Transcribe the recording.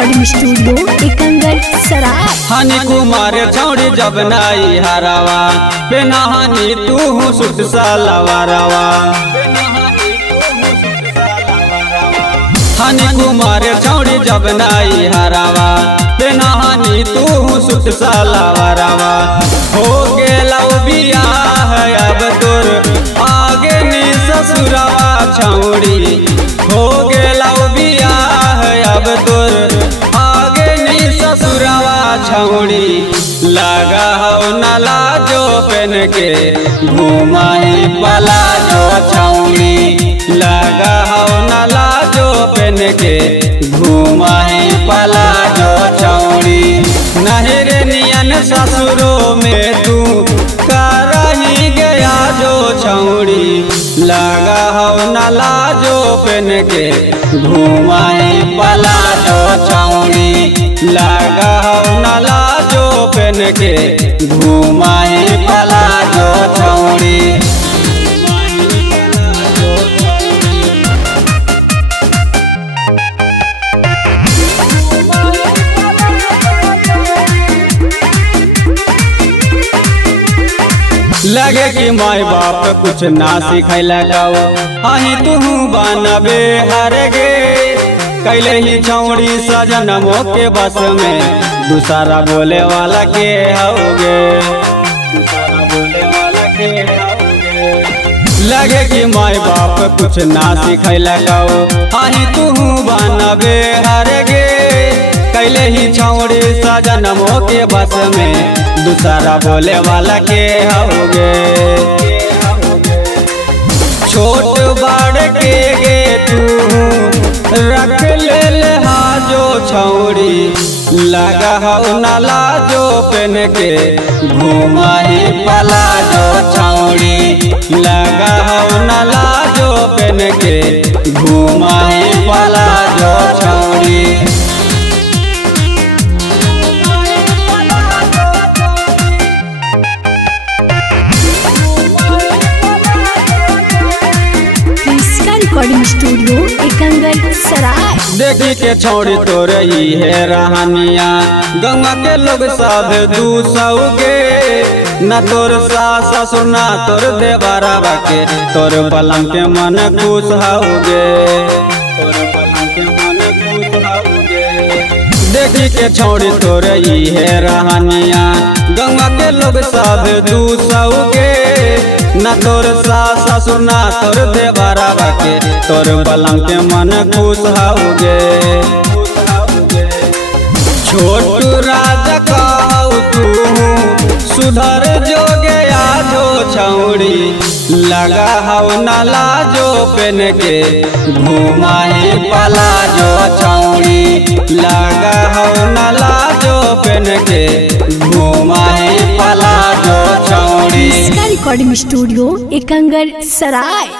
Recording studio Ekangar सराय। हनी कुमार छौड़ी जब नाई हरावा बेनहानी तू सुट सालवारावा। हनी कुमार छौड़ी जब नाई हरावा बेनहानी तू सुट सालवारावा। हो गेला बियाह अब तोर आगे नी ससुरावा छौड़ी। हो गेला बियाह अब तोर आगे नी ससुरावा छौड़ी। लगा हो नला जो पेन के घुमाई पला जो छौड़ी। लगा हो नला जो पेन के घुमाई पला जो छौड़ी। नहीं रे नियन ससुरों में तू करही गया जो छौड़ी। लगा हो नला जो पेन के घुमाई पला जो छौड़ी। लगा हो नला जो पेन के घुमाई पला जो छौड़ी। लगे कि माई बाप कुछ ना सिखैला गाओ अही तू बनबे हर गे। कैले ही छौड़ी सजनमो के बस में दूसरा बोले वाला के होगे। दूसरा बोले वाला के होगे। लगे कि माई बाप कुछ ना सिखैला गाओ अही तू बनबे हर गे। कैले ही छौड़ी सजनमो के बस में दूसरा बोले वाला के होगे। छोट बड़ के गे तू रख ले हाजो छौड़ी। लगा हो नला जो पेन के घुमाई पला जो छौड़ी। लगा हो नला जो पेन के घुमाई पला जो छौड़ी। रिकॉर्डिंग स्टूडियो एकंगर सराय। देखी के छौड़ी तोर ही है रहनिया गंगा के लोग सब दूसौ के। न तोर सास ससुर न तोर देवरवा के तोर बलम के मन खुश होगे। तोर बलम के मन खुश होगे। देखी के छौड़ी तोर ही है रहनिया गंगा के लोग सब दूसौ के। न तोर सास ससुर न तोर देवरवा के तोर बलम के मन खुश होगे। छोट राजा कहू तू सुधर जो गया जो छौड़ी। लगा हो नला जो पेन के घुमाई पला जो छौड़ी। लगा हो नला जो पेन के घुमाई पला जो छौड़ी। रिकॉर्डिंग स्टूडियो एकंगर सराय।